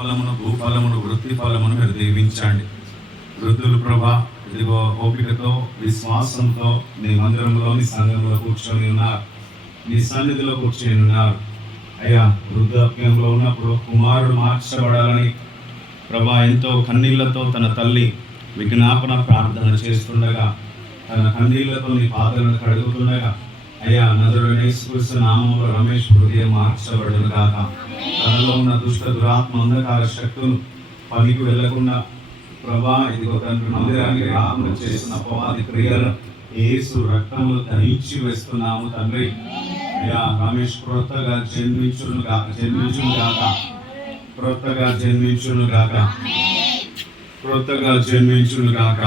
ఫలమును, భూఫలమును, వృత్తి ఫలమును మీరు దీవించండి. వృద్ధులు ప్రభా ఇదిగో ఓపికతో, విశ్వాసంతో నీ మందిరంలో, నీ సంఘంలో కూర్చొని ఉన్నారు, నీ సన్నిధిలో కూర్చొని ఉన్నారు. అయ్యా, వృద్ధాప్యంలో ఉన్నప్పుడు కుమారుడు మార్చబడాలని ప్రభా ఎంతో కన్నీళ్లతో తన తల్లి విజ్ఞాపన ప్రార్థన చేస్తుండగా, తన కన్నీళ్లతో నీ పాదలను కడుగుతుండగా, అయ్యా నజరుడైన యేసుక్రీస్తు నామములో రమేష్ హృదయం మార్చబడును గాక. తనలో ఉన్న దుష్ట దురాత్మ అంధకార శక్తులు పనికి వెళ్లకుండా ప్రభా ఇదిగో తండ్రి మందిరానికి రాకుండా చేస్తున్న అపవాది క్రియలు యేసు రక్తములు ధరించి వేస్తున్నాము తండ్రి. అయ్యా రమేష్ క్రొత్తగా జన్మించును గాక, క్రొత్తగా జన్మించును గాక.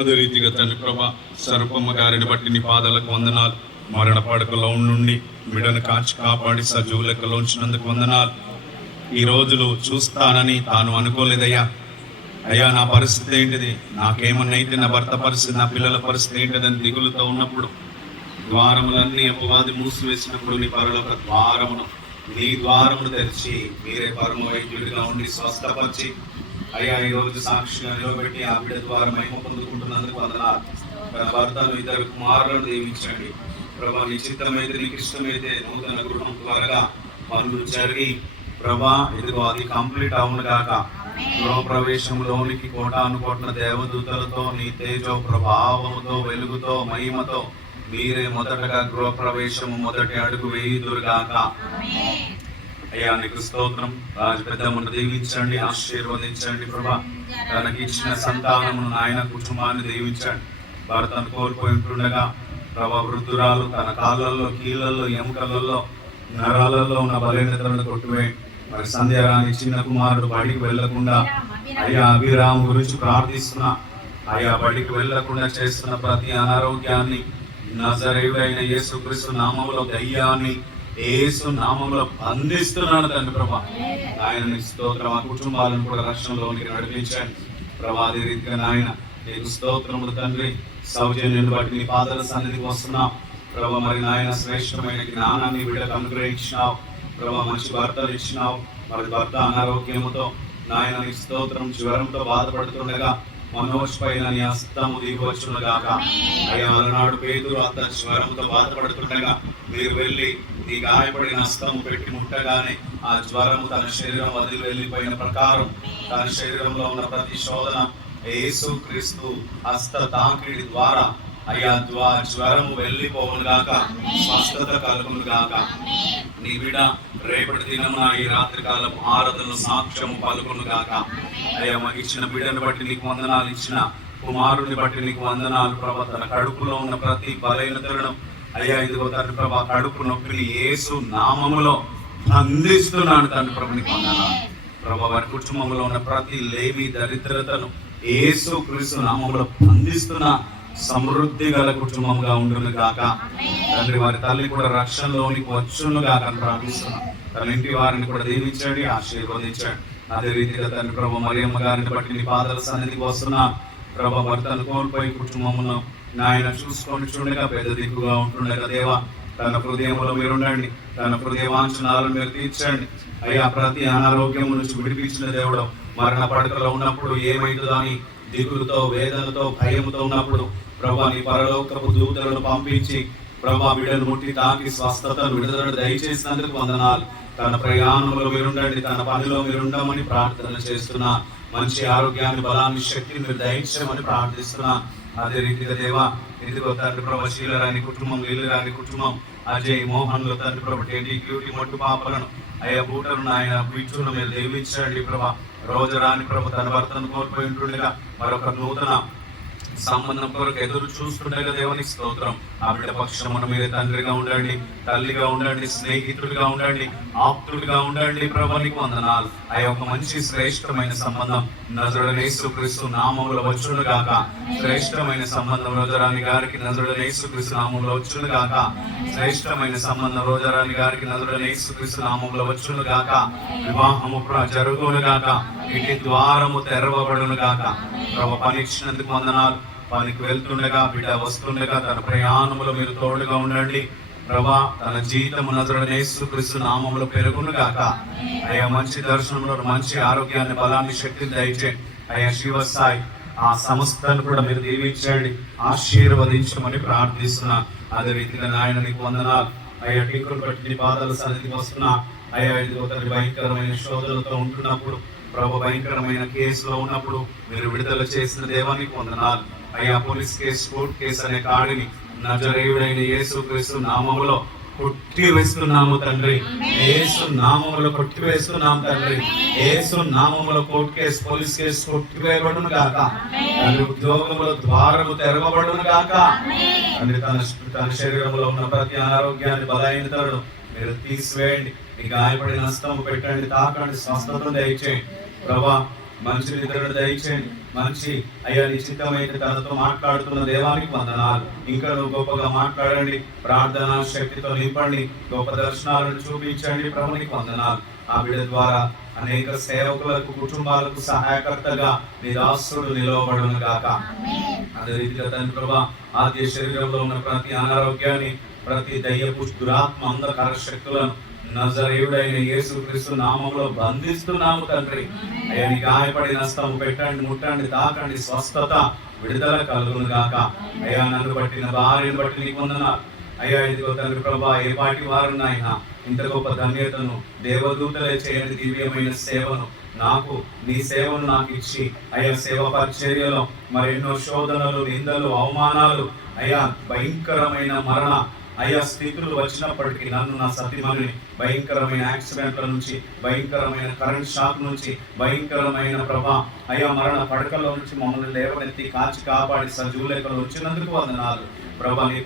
అదే రీతిగా తండ్రి ప్రభా సర్పమ్మ గారిని బట్టి నీ పాదాలకు వందనాలు. మరణ పడకలో నుండి బిడ్డను కాచి కాపాడి సజీవు లెక్కలో ఉంచినందుకు వందనాలు. ఈ రోజులు చూస్తానని తాను అనుకోలేదయ్యా. అయ్యా నా పరిస్థితి ఏంటిది, నాకేమన్నా అయితే, నా భర్త పరిస్థితి, నా పిల్లల పరిస్థితి ఏంటిదని దిగులుతో ఉన్నప్పుడు, ద్వారములన్నీ అపవాది మూసివేసినప్పుడు నీ పరలోక ద్వారమును, నీ ద్వారమును తెరిచి మీరే పరమ వైద్యుడిగా ఉండి స్వస్థపరిచి అయ్యా ఈరోజు సాక్షిగా నిలబెట్టి ఆ బిడ్డ ద్వారా మహిమ పొందుకుంటున్నందుకు వందనాలు. తన భర్తను, ఇద్దరు కుమారులను దీవించండి ప్రభా. నీ చిత్తమైతే, నీకు ఇష్టమైతే నూతన గృహం త్వరగా పనులు జరిగి ప్రభా ఇదిగో అది కంప్లీట్ అవును గాక. గృహ ప్రవేశంలోనికి కోటాను కోట్ల దేవదూతలతో నీ తేజో ప్రభావముతో, వెలుగుతో, మహిమతో మీరే మొదటగా గృహ ప్రవేశము మొదటి అడుగు వేయుదురుగాక. అయ్యా నీకు స్తోత్రం. రాజు పెద్దమ్మను దీవించండి, ఆశీర్వదించండి ప్రభా. తనకి ఇచ్చిన సంతానమును, నాయన కుటుంబాన్ని దీవించండి. భర్తను కోల్పోయి ఉంటుండగా ప్రభా వృద్ధురాలు తన కాళ్ళల్లో, కీళ్ళల్లో, ఎముకలలో, నరాలలో ఉన్న బలహీనతలను కొట్టువేయండి. మరి సంధ్యారాని చిన్న కుమారుడు బడికి వెళ్లకుండా అయ్యా అభిరామ్ గురించి ప్రార్థిస్తున్నా. అయ్యా బడికి వెళ్లకుండా చేస్తున్న ప్రతి అనారోగ్యాన్ని నజరేయుడైన యేసుక్రీస్తు నామములో, దయ్యాన్ని యేసు నామములో బంధిస్తున్నాను తండ్రి ప్రభా. ఆయన స్తోత్రం. ఆ కుటుంబాలను కూడా రక్షణలోనికి నడిపించండి ప్రభా. అదే రీతిగా నాయన నీకు స్తోత్రములు తండ్రి. సౌజన్యాన్ని బట్టి నీ పాదాల సన్నిధికి వస్తున్నావు ప్రభా. మరి నాయన శ్రేష్టమైన జ్ఞానాన్ని బిడ్డకు అనుగ్రహించినావు ప్రభా. మంచి భర్తలు ఇచ్చినావు. మరి భర్త అనారోగ్యముతో నాయన నీ స్తోత్రం, జ్వరంతో బాధపడుతుండగా మనోజ్ పైన నీ హస్తము దిగివచ్చును గాక. అయ్యా అలనాడు పేతురు అంత జ్వరంతో బాధపడుతుండగా మీరు వెళ్ళి నీ గాయపడిన హస్తము పెట్టి ముట్టగానే ఆ జ్వరము తన శరీరం వదిలి వెళ్ళిపోయిన ప్రకారం తన శరీరంలో ఉన్న ప్రతి శోధన యేసు క్రీస్తు హస్త తాకిడి ద్వారా అయ్యా జ్వరము వెళ్ళిపోవును గాక, స్వస్థత కలుగును గాక. నీ బిడ్డ రేపటి దినమున ఈ రాత్రి కాలం ఆరాధన సాక్ష్యము పలుకును గాక. అయ్యా ఇచ్చిన బిడ్డను బట్టి నీకు వందనాలు, ఇచ్చిన కుమారుని బట్టి నీకు వందనాలు ప్రభా. తన కడుపులో ఉన్న ప్రతి బలహీనతలను అయ్యా ఇదిగో తండ్రి ప్రభా, కడుపు నొప్పిని యేసు నామములో అందిస్తున్నాను తండ్రి ప్రభు. నీకు వందనాలు ప్రభా. వారి కుటుంబంలో ఉన్న ప్రతి లేమి దరిద్రతను యేసు క్రీస్తు నామములో అందిస్తున్నా. సమృద్ధి గల కుటుంబంగా ఉండును గాక తండ్రి. వారి తల్లి కూడా రక్షణలోనికి వచ్చును గాక ప్రార్థిస్తున్నాం. తన ఇంటి వారిని కూడా దీవించండి, ఆశీర్వదించండి. అదే రీతిగా తండ్రి ప్రభు మరియమ్మ గారిని బట్టి నీ పాదాల సన్నిధికి వస్తున్నా ప్రభా. భర్తను కోల్పోయి కుటుంబమును నాయన చూసుకొని చూడగా పెద్ద దిక్కుగా ఉంటుండగా దేవా తన హృదయంలో మీరు ఉండండి. తన హృదయవాంఛనాలను మీరు తీర్చండి అయ్యా. ప్రతి అనారోగ్యం నుంచి విడిపించిన దేవుడు, మరణ పడకలో ఉన్నప్పుడు ఏమైతుందో అని దిగులుతో, వేదనతో, భయముతో ఉన్నప్పుడు ప్రభా నీ పరలోకపు దూతలను పంపించి ప్రభా బిడ్డను ముట్టి తాకి స్వస్థతను, విడుదలను దయచేసినందుకు వందనాలు. తన ప్రయాణంలో మీరుండండి, తన పనిలో మీరుండమని ప్రార్థన చేస్తున్నా. మంచి ఆరోగ్యాన్ని, బలాన్ని, శక్తిని మీరు దయచేయమని ప్రార్థిస్తున్నా. అదే రీతిగా దేవా ఇదిగో తండ్రి ప్రభా శీలరాని కుటుంబం, లీలరాని కుటుంబం, అజయ్ మోహన్లు తండ్రి ప్రభా టేటీ క్యూటీ మొట్టు పాపలను అయ్యా బూటలను ఆయన వీచును మీరు దీవించండి ప్రభా. రోజురాని ప్రభు తన భర్తను కోల్పోయి ఉంటుండగా మరొక నూతన సంబంధం కొరకు ఎదురు చూస్తుండగా దేవుని స్తోత్రం. ఆ బిడ్డ పక్షమున మీరే తండ్రిగా ఉండండి, తల్లిగా ఉండండి, స్నేహితుడిగా ఉండండి, ఆప్తుడిగా ఉండండి ప్రభు. నీకు వందనాలు. ఆ యొక్క మంచి శ్రేష్టమైన సంబంధం నజరుడైన యేసుక్రీస్తు నామములో వచ్చును గాక. శ్రేష్టమైన సంబంధం రోజారాణి గారికి నజరుడైన యేసుక్రీస్తు నామములో వచ్చును గాక. శ్రేష్టమైన సంబంధం రోజారాణి గారికి నజరుడైన యేసుక్రీస్తు నామములో వచ్చును గాక. వివాహము జరుగును గాక. ఇంటి ద్వారము తెరవబడును గాక. ప్రభు పని ఇచ్చినందుకు వందనాలు. పనికి వెళ్తుండగా, బిడ్డ వస్తుండగా, తన ప్రయాణములో మీరు తోడుగా ఉండండి ప్రభా తన జీవితం నజరుడైన యేసుక్రీస్తు నామములో పెరుగును గాక. అయ్యా మంచి దర్శనంలో మంచి ఆరోగ్యాన్ని, బలాన్ని, శక్తిని దయచేయండి. అయ్యా శివసాయి ఆ సంస్థను కూడా మీరు దీవించండి, ఆశీర్వదించమని ప్రార్థిస్తున్నా. అదే రీతిగా నాయన నీకు వందనాలు. అయ్యా టీకులు బట్టి బాధల సన్నిధికి వస్తున్నా. అయ్యా ఇదిగో తండ్రి భయంకరమైన శోధనలతో ఉంటున్నప్పుడు, ప్రభు భయంకరమైన కేసులో ఉన్నప్పుడు మీరు విడుదల చేసిన దేవానికి వందనాలు. అయ్యా పోలీస్ కేసు, కోర్టు కేసు అనే కాడిని నజరేయుడైన యేసుక్రీస్తు నామములో కొట్టివేస్తున్నాము తండ్రి. యేసు నామములో కొట్టివేస్తున్నాము తండ్రి. యేసు నామములో కోర్టు కేసు, పోలీస్ కేసు కొట్టివేయబడును గాక. తండ్రి ఉద్యోగంలో ద్వారము తెరవబడును గాక. తండ్రి తన శరీరంలో ఉన్న ప్రతి అనారోగ్యాన్ని, బలహీనతలను మీరు తీసివేయండి. మీ గాయపడిన హస్తము పెట్టండి, తాకండి, స్వస్థతను దయచేయండి. ప్రభా మంచి నిద్రను దయచేయండి. మంచి అయ్యా నిశ్చితమైతే తనతో మాట్లాడుతున్న దేవానికి వందనాలు. ఇంకా నువ్వు గొప్పగా మాట్లాడండి, ప్రార్థన శక్తితో నింపండి, గొప్ప దర్శనాలను చూపించండి. ప్రభునికి వందనాలు. ఆ బిడ్డ ద్వారా అనేక సేవకులకు, కుటుంబాలకు సహాయకర్తగా నీ దాసుడు నిలవబడును గాక. అదే రీతిగా తండ్రి ప్రభా ఆద్య శరీరంలో ఉన్న ప్రతి అనారోగ్యాన్ని, ప్రతి దయ్యపు దురాత్మ, అంధకార శక్తులను నజరేయుడైన యేసుక్రీస్తు నామములో బంధిస్తున్నాము తండ్రి. అయ్యా నీ గాయపడిన హస్తము పెట్టండి, ముట్టండి, తాకండి, స్వస్థత, విడుదల కలుగును గాక. అయ్యా నన్ను బట్టిన భార్యను బట్టి నీకు వందనాలు. అయ్యా ఇదిగో తండ్రి ప్రభా ఏ పాటి వారు నాయన ఇంత గొప్ప ధన్యతను, దేవదూతలే చేయని దివ్యమైన సేవను నాకు, నీ సేవను నాకు ఇచ్చి అయ్యా సేవ పరిచర్యలో మరి ఎన్నో శోధనలు, నిందలు, అవమానాలు, అయ్యా భయంకరమైన మరణ అయ్యా స్థితులు వచ్చినప్పటికీ నన్ను, నా సతీమణిని భయంకరమైన యాక్సిడెంట్ల నుంచి, భయంకరమైన కరెంట్ షాక్ నుంచి, భయంకరమైన ప్రభా అయ్యా మరణ పడకల నుంచి మమ్మల్ని లేవనెత్తి కాచి కాపాడి సజీవులెక్కలు వచ్చినందుకు వందనాలు. ప్రభా నీ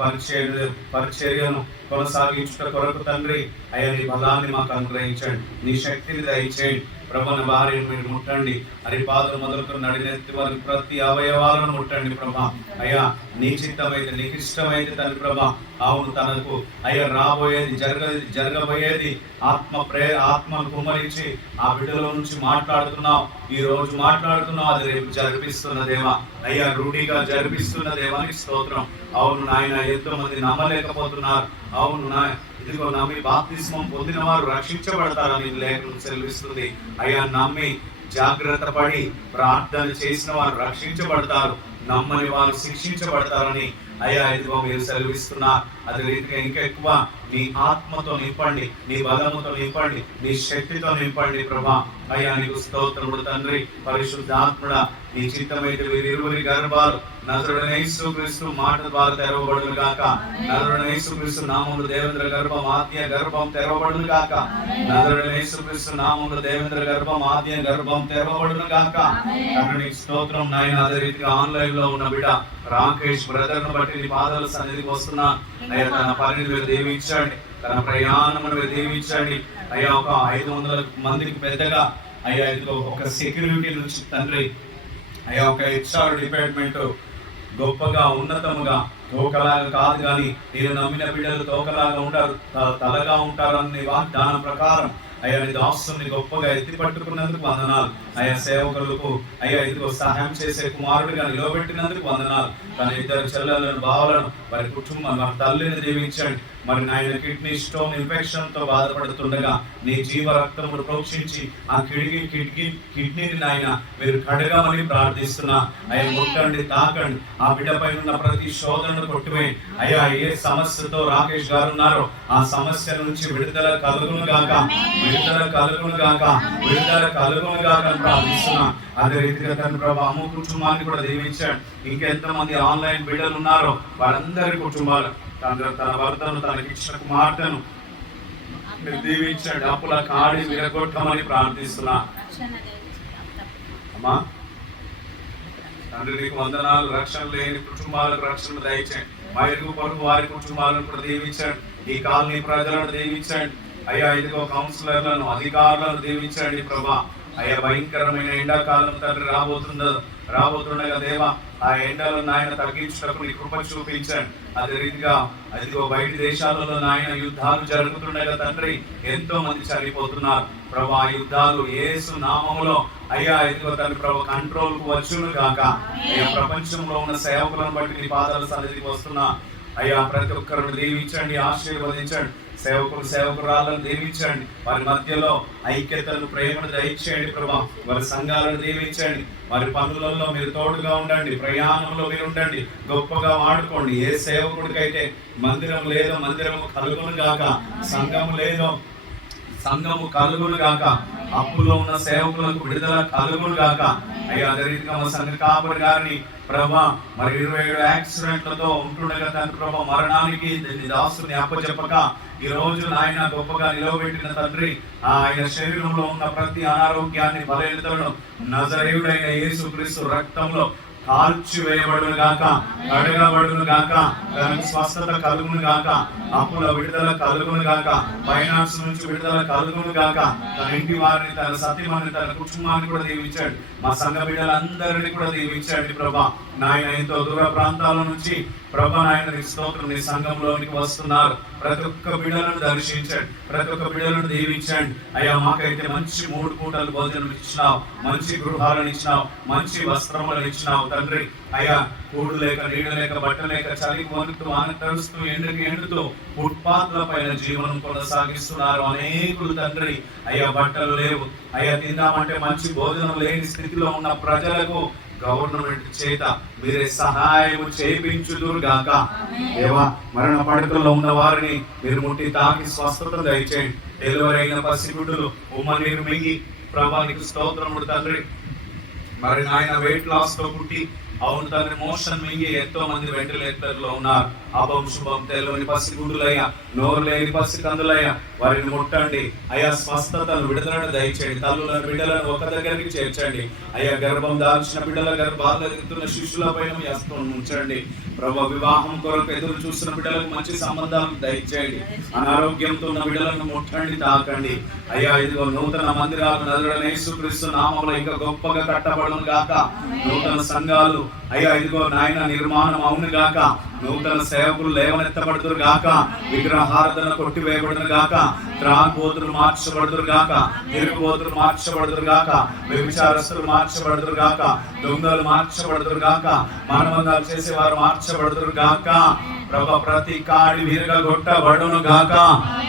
పరిచర్యను కొనసాగించుట కొరకు తండ్రి అయ్యా నీ బలాన్ని మాకు అనుగ్రహించండి, నీ శక్తిని దయచేయండి. ప్రభా నా భార్యను మీరు ముట్టండి, అరిపాదలు మొదలుకొని నడినెత్తి వారి ప్రతి అవయవాలను ముట్టండి. ప్రభా అయ్యా నీ చిత్తమైతే, నీకు ఇష్టమైతే తండ్రి ప్రభా అవును తనకు అయ్యా రాబోయేది, జరగబోయేది ఆత్మను కుమ్మరించి ఆ బిడ్డలో నుంచి మాట్లాడుతున్నావు. ఈ రోజు మాట్లాడుతున్నావు, అది రేపు జరిపిస్తున్న దేవా. అయ్యా రూఢిగా జరిపిస్తున్న దేవానికి స్తోత్రం. అవును నాయన ఎంతో మంది నమ్మలేకపోతున్నారు. అవును నాయన ఇదిగో నమ్మి బాప్తిస్మం పొందిన వారు రక్షించబడతారని లేఖనం సెలవిస్తుంది. అయ్యా నమ్మి జాగ్రత్త పడి ప్రార్థన చేసిన వారు రక్షించబడతారు, నమ్మని వారు శిక్షించబడతారని అయ్యా ఇదిగో మీరు సెలవిస్తున్నారు. అదే రీతిగా ఇంకా ఎక్కువ నీ ఆత్మతో నింపండి, నీ బలముతో నింపండి, నీ శక్తితో నింపండి. ప్రభా అయ్యా నీకు స్తోత్రములు తండ్రి. పరిశుద్ధాత్ముడా నీ చిత్తమైతే వీరిరువురి గర్భాలు నజరుడైన యేసుక్రీస్తు మాట ద్వారా తెరవబడును గాక. నజరుడైన యేసుక్రీస్తు నామములో దేవేంద్ర గర్భం, ఆత్మీయ గర్భం తెరవబడును గాక. నజరుడైన యేసుక్రీస్తు నామములో దేవేంద్ర గర్భం, ఆత్మీయ గర్భం తెరవబడును గాక. తండ్రి స్తోత్రం నాయన. అదే రీతిగా ఆన్లైన్ లో ఉన్న బిడ్డ రాకేష్ బ్రదర్ ను బట్టి నీ పాదాల సన్నిధికి వస్తున్నా. అయ్యా తన పనిని మీరు దీవించండి, తన ప్రయాణమును మీరు దీవించండి. అయ్యా ఒక 500 మందికి పెద్దగా అయ్యా ఇదిగో ఒక సెక్యూరిటీ నుంచి తండ్రి అయ్యా ఒక హెచ్ఆర్ డిపార్ట్మెంట్ గొప్పగా, ఉన్నతముగా, తోకలాగా కాదు కానీ నేను నమ్మిన బిడ్డలు తోకలాగా ఉంటారు, తలగా ఉంటారని వాగ్దానం ప్రకారం అయ్యా నీ దాసుని గొప్పగా ఎత్తి పట్టుకున్నందుకు వందనాలు. అయ్యా సేవకులకు అయ్యా ఇదిగో సహాయం చేసే కుమారుడిగా నిలబెట్టినందుకు వందనాలు. తన 2 చెల్లెలను, బావలను, వారి కుటుంబం, వారి తల్లిని దీవించండి. మరి నాయన కిడ్నీ స్టోన్ ఇన్ఫెక్షన్ తో బాధపడుతుండగా నీ జీవ రక్తమును ప్రోక్షించి ఆ కిడ్నీని నాయన మీరు కడగమని ప్రార్థిస్తున్నా. అయ్యా ముట్టండి, తాకండి, ఆ బిడ్డపై ఉన్న ప్రతి శోధనను కొట్టివేయండి. అయ్యా ఏ సమస్యతో రాకేష్ గారు ఉన్నారో ఆ సమస్య నుంచి విడుదల కలుగును గాక, విడుదల కలుగును గాక, విడుదల కలుగును గాక అని ప్రార్థిస్తున్నా. అదే రీతిగా తండ్రి ప్రభా అమ్మ కుటుంబాన్ని కూడా దీవించండి. ఇంకెంతమంది ఆన్లైన్ బిడ్డలు ఉన్నారో వారందరి కుటుంబాలు తన భర్తను, తనకిచ్చిన కుమార్తెను మీరు దీవించండి. అప్పుల కాడి విరగొట్టమని ప్రార్థిస్తున్నా. అమ్మా తండ్రి నీకు వందనాలు. రక్షణ లేని కుటుంబాలకు రక్షణ దయచేయండి. మా ఇరుగు పొరుగు వారి కుటుంబాలను కూడా దీవించండి. ఈ కాలనీ ప్రజలను దీవించండి. అయ్యా ఇదిగో కౌన్సిలర్లను, అధికారులను దీవించండి. ప్రభా అయ్యా భయంకరమైన ఎండాకాలం తండ్రి రాబోతుండగా దేవా ఆ ఎండలను నాయన తగ్గించుటకు నీ కృప చూపించండి. అదే రీతిగా అదిగో బయట దేశాలలో నాయన యుద్ధాలు జరుగుతుండగా తండ్రి ఎంతో మంది చనిపోతున్నారు. ప్రభా ఆ యుద్ధాలు యేసు నామములో అయ్యా ఇదిగో తండ్రి ప్రభా కంట్రోల్ కు వచ్చును గాక. అయ్యా ప్రపంచంలో ఉన్న సేవకులను బట్టి నీ పాదాల సన్నిధికి వస్తున్నా. అయ్యా ప్రతి ఒక్కరిని దీవించండి, ఆశీర్వదించండి. సేవకురాలను దీవించండి, వారి మధ్యలో ఐక్యతను, ప్రేమను దయచేయండి ప్రభా. వారి సంఘాలను దీవించండి, వారి పనులలో మీరు తోడుగా ఉండండి, ప్రయాణంలో మీరు ఉండండి, గొప్పగా వాడుకోండి. ఏ సేవకుడికైతే మందిరం లేదో మందిరము కలుగును గాక, సంఘము లేదో సంఘము కలుగును గాక, అప్పులో ఉన్న సేవకులకు విడుదల కలుగును గాక. అయ్యా అదే రీతిగా మా సంఘ కాపరి గారిని ప్రభా మరి 27 యాక్సిడెంట్లతో ఉంటుండగా తండ్రి ప్రభా మరణానికి దాసుని అప్పచెప్పక ఈ రోజు నాయన గొప్పగా నిలవబెట్టిన తండ్రి, ఆయన శరీరంలో ఉన్న ప్రతి అనారోగ్యాన్ని, బలహీనతలను నజరేయుడైన యేసుక్రీస్తు రక్తంలో కాల్చి వేయబడును గాక, కడగబడును గాక, తనకు స్వస్థత కలుగును గాక, అప్పుల విడుదల కలుగును గాక, ఫైనాన్స్ నుంచి విడుదల కలుగును గాక. తన ఇంటి వారిని, తన సత్యమాన్ని, తన కుటుంబాన్ని కూడా దీవించండి. మా సంఘ బిడ్డలందరినీ కూడా దీవించండి ప్రభా. నాయన ఎంతో దూర ప్రాంతాల నుంచి ప్రభా నాయన నీ స్తోత్రం, నీ సంఘంలోనికి వస్తున్నారు. ప్రతి ఒక్క బిడ్డలను దర్శించండి, ప్రతి ఒక్క బిడ్డలను దీవించండి. అయ్యా మాకైతే మంచి 3 పూటలు భోజనం ఇచ్చినావు, మంచి గృహాలను ఇచ్చినావు, మంచి వస్త్రములను ఇచ్చినావు తండ్రి. అయ్యా కూడు లేక, నీడ లేక, బట్ట లేక, చలి వణుకుతూ, ఆనందరుస్తూ, ఎండుతూ ఫుట్పాత్ల పైన జీవనం కొనసాగిస్తున్నారు అనేకులు తండ్రి. అయ్యా బట్టలు లేవు, అయ్యా తిందామంటే మంచి భోజనం లేని స్థితిలో ఉన్న ప్రజలకు గవర్నమెంట్ చేత మీరే సహాయం చేయించుదురు గాక. దేవా మరణ పడకల్లో ఉన్న వారిని మీరు ముట్టి తాకి స్వస్థత దయచేయండి. డెలివరీ అయిన పసిగుడ్డులు ఉమ్మ నీరు మింగి ప్రభానికి స్తోత్రముడు తండ్రి. మరి నాయన వెయిట్ లాస్ తో పుట్టి అవును తండ్రి మోషన్ మింగి ఎంతో మంది వెంటిలేటర్ లో ఉన్నారు. అభం శుభం తెలియని పసిగుడ్డులయ్యా, నోరు లేని పసికందులయ్యా, వారిని ముట్టండి. అయ్యా స్వస్థతను, విడుదలను దయచేయండి. తల్లులను, బిడ్డలను ఒక దగ్గరికి చేర్చండి. అయ్యా గర్భం దాల్చిన బిడ్డల, గర్భాలు ఎదుగుతున్న శిశువుల పైన మీ హస్తం ఉంచండి ప్రభు. వివాహం కొరకు ఎదురు చూస్తున్న బిడ్డలకు మంచి సంబంధాలను దయచేయండి. అనారోగ్యంతో ఉన్న బిడ్డలను ముట్టండి, తాకండి. అయ్యా ఇదిగో నూతన మందిరాలు నదుడైన యేసుక్రీస్తు నామములో ఇంకా గొప్పగా కట్టబడును గాక. నూతన సంఘాలు అయ్యా ఇదిగో నాయన నిర్మాణం అవును గాక. నూతన సేవకులు లేవనెత్తబడుదురు గాక, విగ్రహారాధన కొట్టివేయబడును గాక, త్రాగుబోతులు మార్చబడుదురు గాక, తిరుగుబోతులు మార్చబడుదురు గాక, వ్యభిచారస్తులు మార్చబడుదురు గాక, దొంగలు మార్చబడుదురు గాక, మానవంగాలు చేసేవారు మార్చబడుదురు గాక. ప్రభు ప్రతి కాడి విరగొట్టబడును గాక.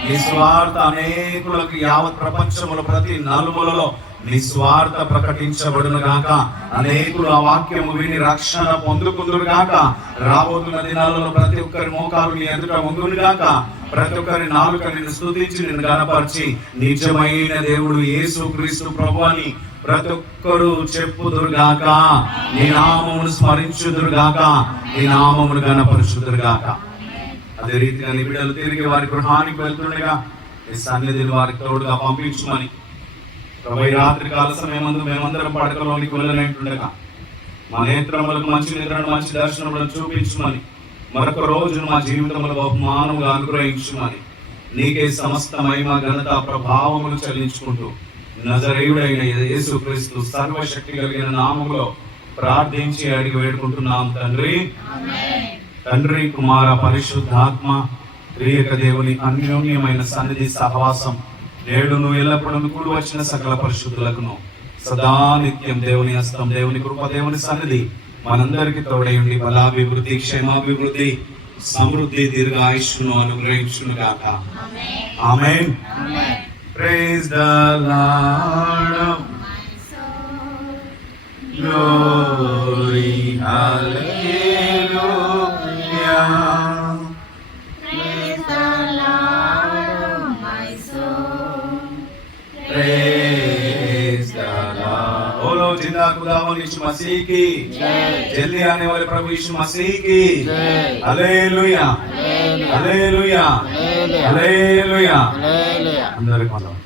నిస్వార్థ అనేకులకు యావత్ ప్రపంచములో ప్రతి నలుమూలలో నిస్వార్థ ప్రకటించబడును గాక. అనేకులు ఆ వాక్యము విని రక్షణ పొందుకుందురు గాక. రాబోతున్న దినాలలో ప్రతి ఒక్కరి మోకాలు నీ ఎదుట వంగును గాక. ప్రతి ఒక్కరి నాలుక నిన్ను స్తుతించి నిన్ను గణపరిచి నిజమైన దేవుడు యేసుక్రీస్తు ప్రభు అని ప్రతి ఒక్కరు చెప్పుదురు గాక. నీ నామమును స్మరించుదురు గాక, నీ నామమును గణపరచుదురు గాక. అదే రీతిగా నీ బిడ్డలు తిరిగి వారి గృహానికి వెళ్తుండగా నీ సన్నిధిని వారికి తోడుగా పంపించమని ప్రభు. రాత్రి కాల సమయమందు మేమందరం పడకలోనికి వెళ్ళలేంటుండగా మా నేత్రములకు మంచి నిద్రను, మంచి దర్శనములను చూపించమని, మరొక రోజును మా జీవితంలో బహుమానముగా అనుగ్రహించమని నీకే సమస్త మహిమ, ఘనత, ప్రభావములు చెల్లించుకుంటూ నజరేయుడైన యేసుక్రీస్తు సర్వశక్తి కలిగిన నామములో ప్రార్థించి అడిగి వేడుకుంటున్నాం తండ్రి. తండ్రి, కుమార, పరిశుద్ధాత్మ త్రియక దేవుని అన్యోన్యమైన సన్నిధి సహవాసం నేడును ఎల్లప్పుడూ కూడి వచ్చిన సకల పరిశుద్ధులకును సదా నిత్యం దేవుని హస్తం, దేవుని కృప, దేవుని సన్నిధి మనందరికి తోడైండి. బలాభివృద్ధి, క్షేమాభివృద్ధి, సమృద్ధి, దీర్ఘాయుష్ను అనుగ్రహించును గాక. ఆమేన్. Praise the Lord of my soul. Glory, hallelujah. Praise the Lord of my soul. Praise the Lord. बोलो जिंदा खुदावन यीशु मसीह की जय। जल्दी आने वाले प्रभु यीशु मसीह की जय। Hallelujah, hallelujah, hallelujah, hallelujah. అందరికీ వందనాలు.